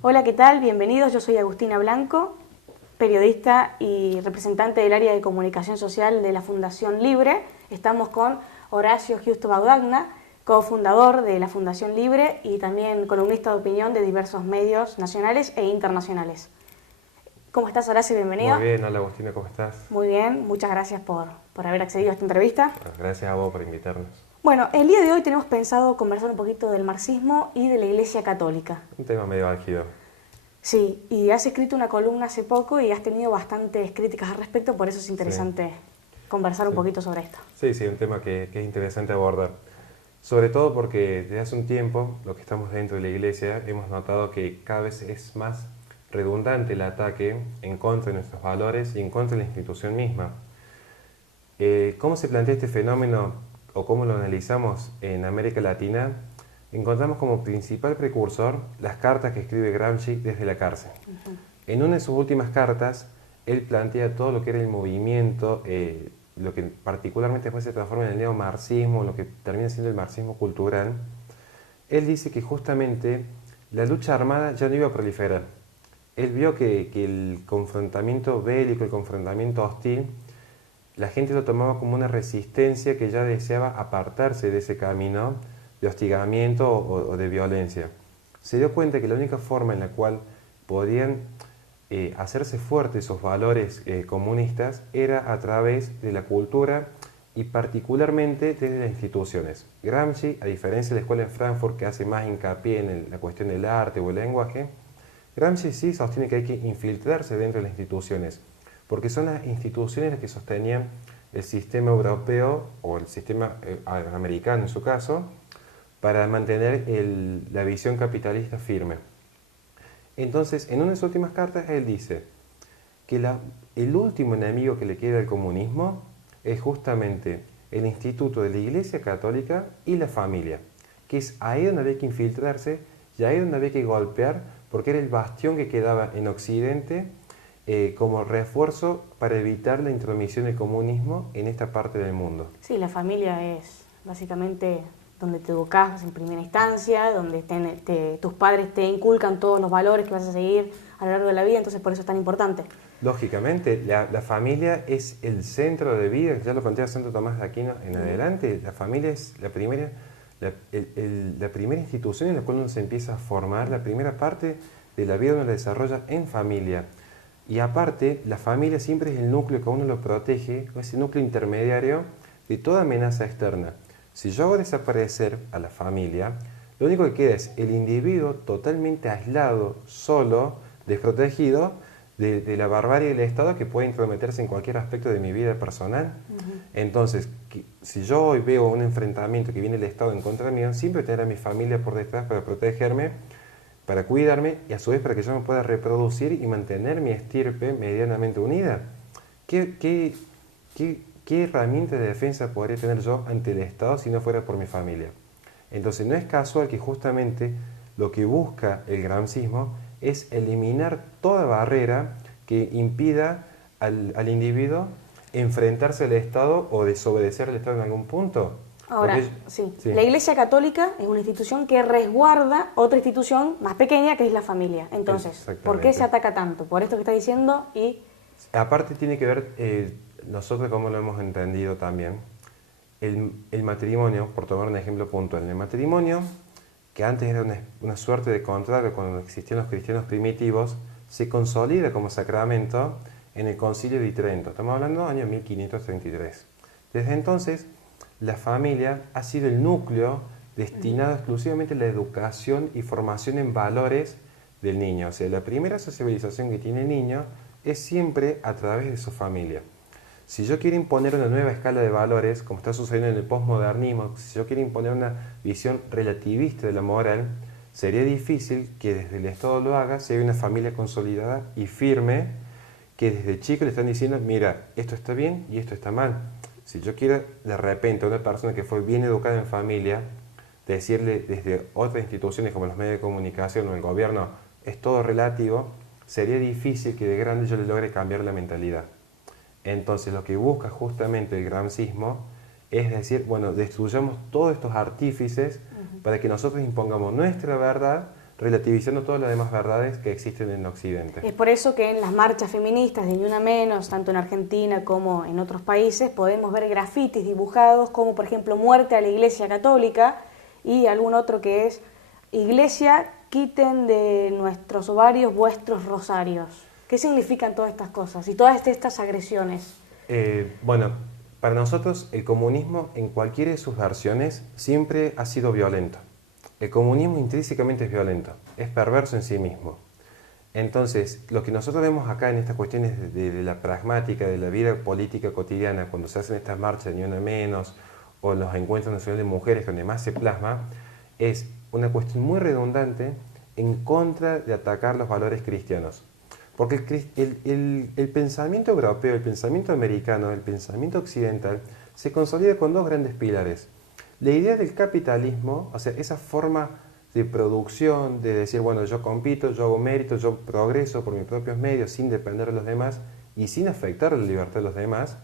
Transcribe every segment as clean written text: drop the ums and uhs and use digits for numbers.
Hola, ¿qué tal? Bienvenidos. Yo soy Agustina Blanco, periodista y representante del área de comunicación social de la Fundación Libre. Estamos con Horacio Giusto Baudagna, cofundador de la Fundación Libre y también columnista de opinión de diversos medios nacionales e internacionales. ¿Cómo estás, Horacio? Bienvenido. Muy bien, hola Agustina, ¿cómo estás? Muy bien, muchas gracias por haber accedido a esta entrevista. Gracias a vos por invitarnos. Bueno, el día de hoy tenemos pensado conversar un poquito del marxismo y de la Iglesia Católica. Un tema medio álgido. Sí, y has escrito una columna hace poco y has tenido bastantes críticas al respecto, por eso es interesante conversar un poquito sobre esto. Sí, un tema que es interesante abordar. Sobre todo porque desde hace un tiempo, los que estamos dentro de la Iglesia, hemos notado que cada vez es más redundante el ataque en contra de nuestros valores y en contra de la institución misma. ¿Cómo se plantea este fenómeno o cómo lo analizamos en América Latina? Encontramos como principal precursor las cartas que escribe Gramsci desde la cárcel. En una de sus últimas cartas, él plantea todo lo que era el movimiento, lo que particularmente después se transforma en el neomarxismo, lo que termina siendo el marxismo cultural. Él dice que justamente la lucha armada ya no iba a proliferar. Él vio que el confrontamiento bélico, el confrontamiento hostil, la gente lo tomaba como una resistencia que ya deseaba apartarse de ese camino de hostigamiento o de violencia. Se dio cuenta que la única forma en la cual podían hacerse fuertes esos valores comunistas era a través de la cultura y particularmente desde las instituciones. Gramsci, a diferencia de la escuela en Frankfurt que hace más hincapié en la cuestión del arte o el lenguaje, Gramsci sí sostiene que hay que infiltrarse dentro de las instituciones, porque son las instituciones las que sostenían el sistema europeo o el sistema americano en su caso, para mantener la visión capitalista firme. Entonces, en una de sus últimas cartas, él dice que el último enemigo que le queda al comunismo es justamente el instituto de la Iglesia Católica y la familia, que es ahí donde había que infiltrarse y ahí donde había que golpear, porque era el bastión que quedaba en Occidente como refuerzo para evitar la intromisión del comunismo en esta parte del mundo. Sí, la familia es básicamente donde te educas en primera instancia, donde tus padres te inculcan todos los valores que vas a seguir a lo largo de la vida, entonces por eso es tan importante. Lógicamente, la familia es el centro de vida, ya lo plantea Santo Tomás de Aquino en adelante. La familia es la primera institución en la cual uno se empieza a formar, la primera parte de la vida uno la desarrolla en familia. Y aparte, la familia siempre es el núcleo que uno lo protege, ese núcleo intermediario de toda amenaza externa. Si yo hago desaparecer a la familia, lo único que queda es el individuo totalmente aislado, solo, desprotegido de la barbarie del Estado que puede intrometerse en cualquier aspecto de mi vida personal. Entonces, si yo hoy veo un enfrentamiento que viene el Estado en contra mío, siempre tener a mi familia por detrás para protegerme, para cuidarme y a su vez para que yo me pueda reproducir y mantener mi estirpe medianamente unida. ¿Qué herramienta de defensa podría tener yo ante el Estado si no fuera por mi familia? Entonces no es casual que justamente lo que busca el gramscismo es eliminar toda barrera que impida al individuo enfrentarse al Estado o desobedecer al Estado en algún punto. Ahora, sí, la Iglesia Católica es una institución que resguarda otra institución más pequeña que es la familia. Entonces, ¿por qué se ataca tanto? Por esto que está diciendo y... Aparte tiene que ver, nosotros como lo hemos entendido también, el matrimonio, por tomar un ejemplo puntual, el matrimonio, que antes era una suerte de contrato cuando existían los cristianos primitivos, se consolida como sacramento en el Concilio de Trento. Estamos hablando del año 1533. Desde entonces, la familia ha sido el núcleo destinado exclusivamente a la educación y formación en valores del niño. O sea, la primera sociabilización que tiene el niño es siempre a través de su familia. Si yo quiero imponer una nueva escala de valores, como está sucediendo en el posmodernismo, si yo quiero imponer una visión relativista de la moral, sería difícil que desde el Estado lo haga si hay una familia consolidada y firme que desde chico le están diciendo, mira, esto está bien y esto está mal. Si yo quiero de repente a una persona que fue bien educada en familia, decirle desde otras instituciones como los medios de comunicación o el gobierno, es todo relativo, sería difícil que de grande yo le logre cambiar la mentalidad. Entonces lo que busca justamente el gramscismo es decir, bueno, destruyamos todos estos artífices para que nosotros impongamos nuestra verdad relativizando todas las demás verdades que existen en Occidente. Es por eso que en las marchas feministas de Ni Una Menos, tanto en Argentina como en otros países, podemos ver grafitis dibujados como, por ejemplo, muerte a la Iglesia Católica y algún otro que es Iglesia, quiten de nuestros ovarios vuestros rosarios. ¿Qué significan todas estas cosas y todas estas agresiones? Bueno, para nosotros el comunismo en cualquiera de sus versiones siempre ha sido violento. El comunismo intrínsecamente es violento, es perverso en sí mismo. Entonces, lo que nosotros vemos acá en estas cuestiones de la pragmática, de la vida política cotidiana, cuando se hacen estas marchas de Ni Una Menos o los encuentros nacionales de mujeres donde más se plasma, es una cuestión muy redundante en contra de atacar los valores cristianos. Porque el pensamiento europeo, el pensamiento americano, el pensamiento occidental se consolida con dos grandes pilares. La idea del capitalismo, o sea, esa forma de producción, de decir, bueno, yo compito, yo hago mérito, yo progreso por mis propios medios sin depender de los demás y sin afectar la libertad de los demás,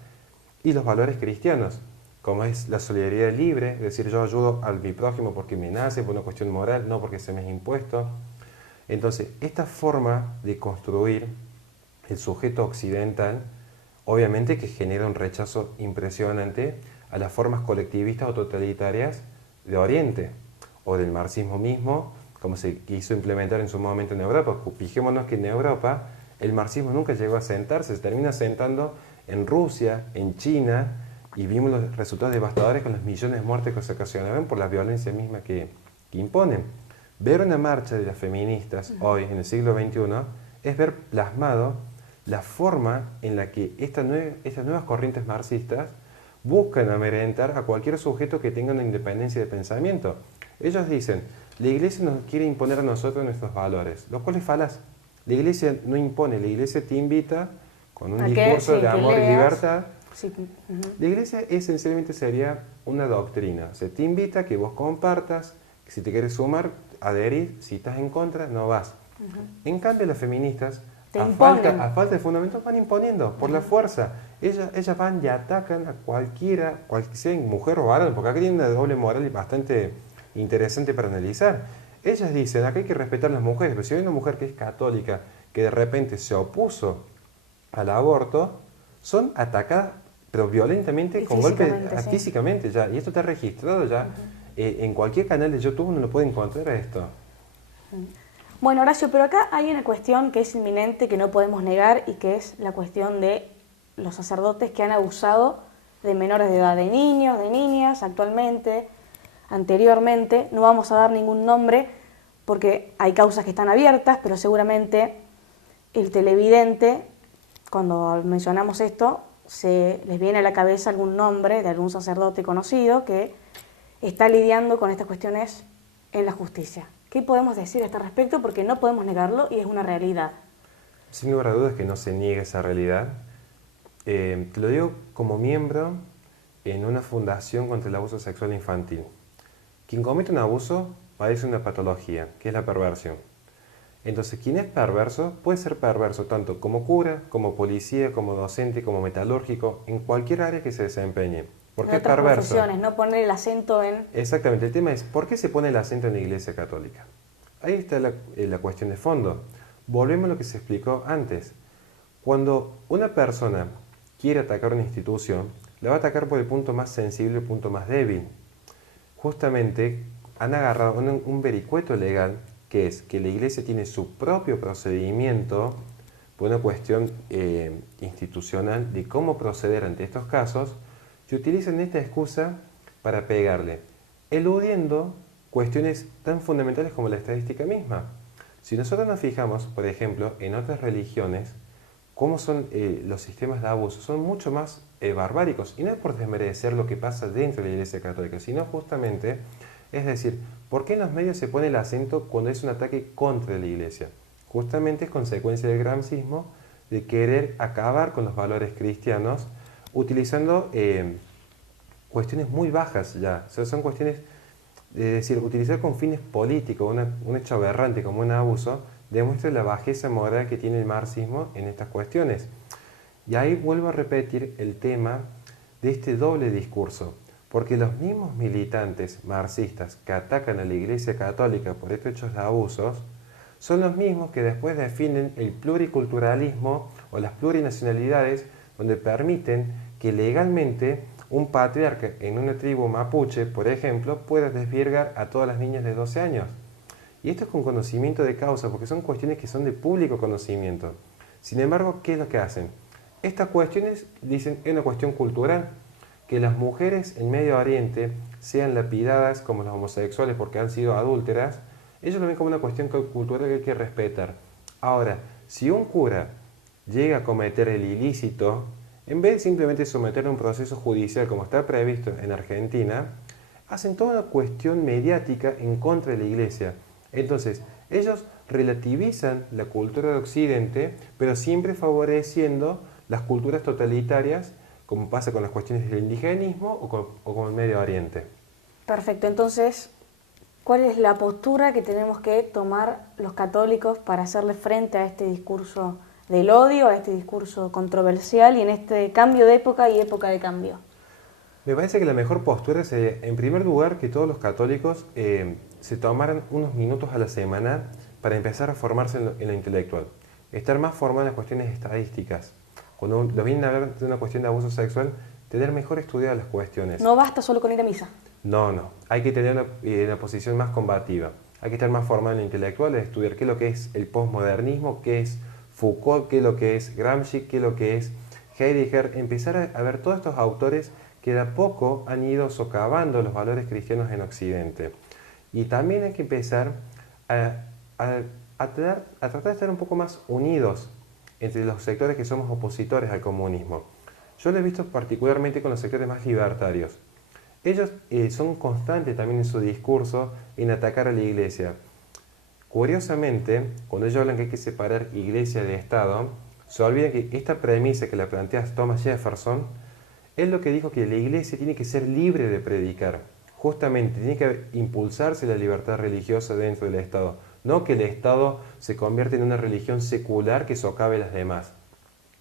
y los valores cristianos, como es la solidaridad libre, es decir, yo ayudo a mi prójimo porque me nace, por una cuestión moral, no porque se me es impuesto. Entonces, esta forma de construir el sujeto occidental, obviamente que genera un rechazo impresionante a las formas colectivistas o totalitarias de Oriente, o del marxismo mismo, como se quiso implementar en su momento en Europa. Fijémonos que en Europa el marxismo nunca llegó a sentarse, se termina sentando en Rusia, en China, y vimos los resultados devastadores con los millones de muertes que se ocasionaban por la violencia misma que imponen. Ver una marcha de las feministas hoy, en el siglo XXI, es ver plasmado la forma en la que estas nuevas corrientes marxistas buscan amedrentar a cualquier sujeto que tenga una independencia de pensamiento. Ellos dicen, la Iglesia nos quiere imponer a nosotros nuestros valores, lo cual es falaz. La Iglesia no impone, la Iglesia te invita con un discurso de amor y libertad. Sí. La Iglesia esencialmente sería una doctrina, o sea, te invita a que vos compartas, que si te quieres sumar, adherir, si estás en contra, no vas. En cambio, las feministas, a falta de fundamentos, van imponiendo por la fuerza. Ellas van y atacan a cualquiera, sea mujer o varón, porque acá tiene una doble moral bastante interesante para analizar. Ellas dicen, acá hay que respetar a las mujeres, pero si hay una mujer que es católica, que de repente se opuso al aborto, son atacadas, pero violentamente, con golpes físicamente ya. Y esto está registrado ya. En cualquier canal de YouTube uno lo puede encontrar a esto. Bueno, Horacio, pero acá hay una cuestión que es inminente, que no podemos negar, y que es la cuestión de los sacerdotes que han abusado de menores de edad, de niños, de niñas, actualmente, anteriormente. No vamos a dar ningún nombre porque hay causas que están abiertas, pero seguramente el televidente, cuando mencionamos esto, se les viene a la cabeza algún nombre de algún sacerdote conocido que está lidiando con estas cuestiones en la justicia. ¿Qué podemos decir a este respecto? Porque no podemos negarlo y es una realidad. Sin lugar a dudas que no se niega esa realidad. Te lo digo como miembro en una fundación contra el abuso sexual infantil. Quien comete un abuso padece una patología, que es la perversión. Entonces, quien es perverso puede ser perverso tanto como cura, como policía, como docente, como metalúrgico, en cualquier área que se desempeñe. ¿Por qué es perverso? Profesiones, no poner el acento en... Exactamente, el tema es, ¿por qué se pone el acento en la Iglesia Católica? Ahí está la cuestión de fondo. Volvemos a lo que se explicó antes. Cuando una persona quiere atacar una institución, la va a atacar por el punto más sensible, el punto más débil. Justamente han agarrado un vericueto legal, que es que la Iglesia tiene su propio procedimiento por una cuestión institucional de cómo proceder ante estos casos, y utilizan esta excusa para pegarle, eludiendo cuestiones tan fundamentales como la estadística misma. Si nosotros nos fijamos, por ejemplo, en otras religiones, cómo son los sistemas de abuso, son mucho más barbáricos, y no es por desmerecer lo que pasa dentro de la Iglesia Católica, sino justamente, es decir, ¿por qué en los medios se pone el acento cuando es un ataque contra la Iglesia? Justamente es consecuencia del gramscismo de querer acabar con los valores cristianos utilizando cuestiones muy bajas ya. O sea, son cuestiones, es decir, utilizar con fines políticos un hecho aberrante como un abuso demuestra la bajeza moral que tiene el marxismo en estas cuestiones. Y ahí vuelvo a repetir el tema de este doble discurso. Porque los mismos militantes marxistas que atacan a la Iglesia Católica por estos hechos de abusos son los mismos que después definen el pluriculturalismo o las plurinacionalidades, donde permiten que legalmente un patriarca en una tribu mapuche, por ejemplo, pueda desvirgar a todas las niñas de 12 años. Y esto es con conocimiento de causa, porque son cuestiones que son de público conocimiento. Sin embargo, ¿qué es lo que hacen? Estas cuestiones, dicen, es una cuestión cultural. Que las mujeres en Medio Oriente sean lapidadas como los homosexuales porque han sido adúlteras, ellos lo ven como una cuestión cultural que hay que respetar. Ahora, si un cura llega a cometer el ilícito, en vez de simplemente someterlo a un proceso judicial como está previsto en Argentina, hacen toda una cuestión mediática en contra de la Iglesia. Entonces, ellos relativizan la cultura de Occidente, pero siempre favoreciendo las culturas totalitarias, como pasa con las cuestiones del indigenismo o con el Medio Oriente. Perfecto, entonces, ¿cuál es la postura que tenemos que tomar los católicos para hacerle frente a este discurso del odio, a este discurso controversial y en este cambio de época y época de cambio? Me parece que la mejor postura sería, en primer lugar, que todos los católicos se tomaran unos minutos a la semana para empezar a formarse en lo intelectual, estar más formados en las cuestiones estadísticas. Cuando lo vienen a hablar de una cuestión de abuso sexual, tener mejor estudiadas las cuestiones. No basta solo con ir a misa. No. Hay que tener una posición más combativa. Hay que estar más formado en lo intelectual, estudiar qué es lo que es el posmodernismo, qué es Foucault, qué es lo que es Gramsci, qué es lo que es Heidegger. Empezar a ver todos estos autores que de a poco han ido socavando los valores cristianos en Occidente. Y también hay que empezar a tratar de estar un poco más unidos entre los sectores que somos opositores al comunismo. Yo lo he visto particularmente con los sectores más libertarios. Ellos son constantes también en su discurso en atacar a la Iglesia. Curiosamente, cuando ellos hablan que hay que separar Iglesia de Estado, se olvida que esta premisa que la plantea Thomas Jefferson es lo que dijo, que la Iglesia tiene que ser libre de predicar. Justamente, tiene que impulsarse la libertad religiosa dentro del Estado. No que el Estado se convierta en una religión secular que socave las demás.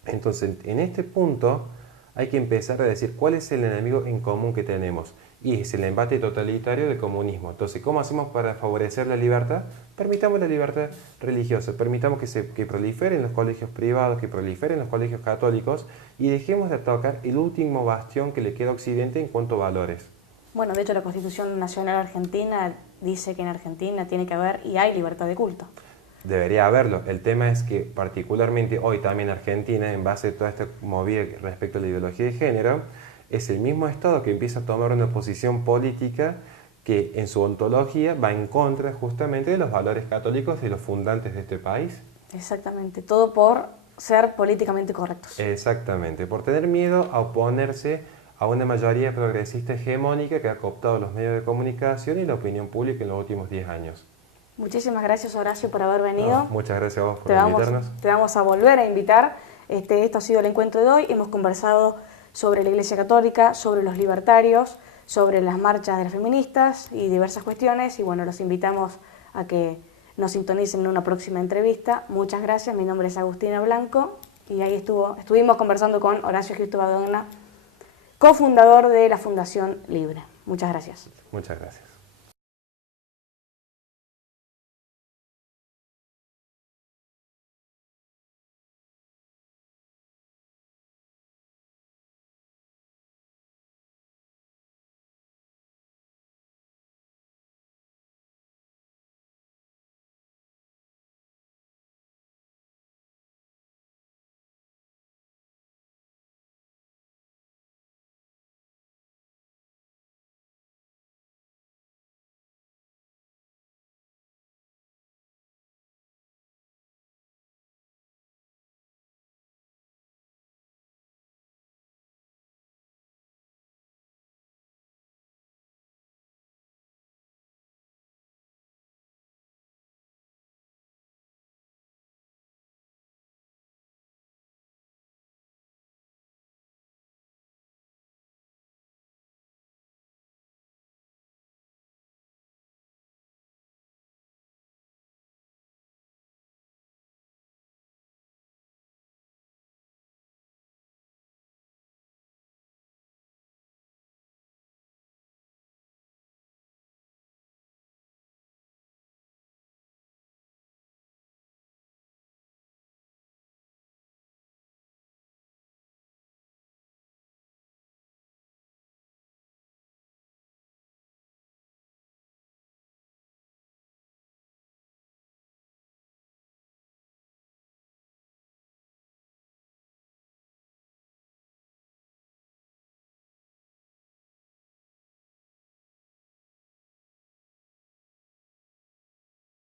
Entonces, en este punto hay que empezar a decir cuál es el enemigo en común que tenemos. Y es el embate totalitario del comunismo. Entonces, ¿cómo hacemos para favorecer la libertad? Permitamos la libertad religiosa, permitamos que proliferen los colegios privados, que proliferen los colegios católicos y dejemos de atacar el último bastión que le queda a Occidente en cuanto a valores. Bueno, de hecho la Constitución Nacional Argentina dice que en Argentina tiene que haber y hay libertad de culto. Debería haberlo. El tema es que particularmente hoy también Argentina, en base a toda esta movida respecto a la ideología de género, es el mismo Estado que empieza a tomar una posición política que en su ontología va en contra justamente de los valores católicos y los fundantes de este país. Exactamente, todo por ser políticamente correctos. Exactamente, por tener miedo a oponerse a una mayoría progresista hegemónica que ha cooptado los medios de comunicación y la opinión pública en los últimos 10 años. Muchísimas gracias, Horacio, por haber venido. No, muchas gracias a vos por invitarnos. Te vamos a volver a invitar. Esto ha sido el encuentro de hoy. Hemos conversado sobre la Iglesia Católica, sobre los libertarios, sobre las marchas de las feministas y diversas cuestiones. Y bueno, los invitamos a que nos sintonicen en una próxima entrevista. Muchas gracias. Mi nombre es Agustina Blanco y ahí estuvimos conversando con Horacio Giusto Baudogna, cofundador de la Fundación Libre. Muchas gracias. Muchas gracias.